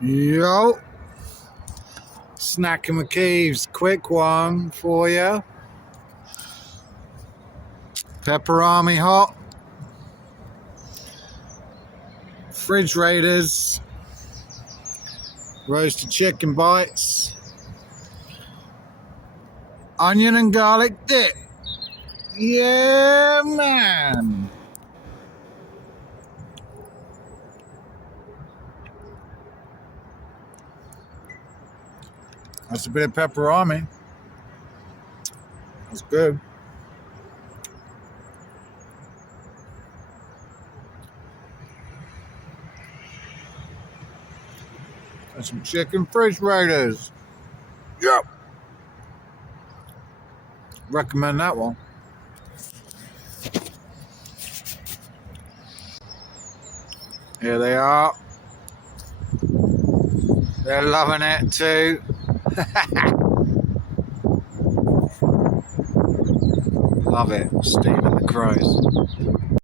Yo, snacking with Keeves, quick one for you. Peperami hot, fridge raiders, roasted chicken bites, onion and garlic dip. Yeah, man. That's a bit of peperami. That's good. And some chicken fridge raiders. Yep. Recommend that one. Here they are. They're loving it too. Love it, Stephen the Crows.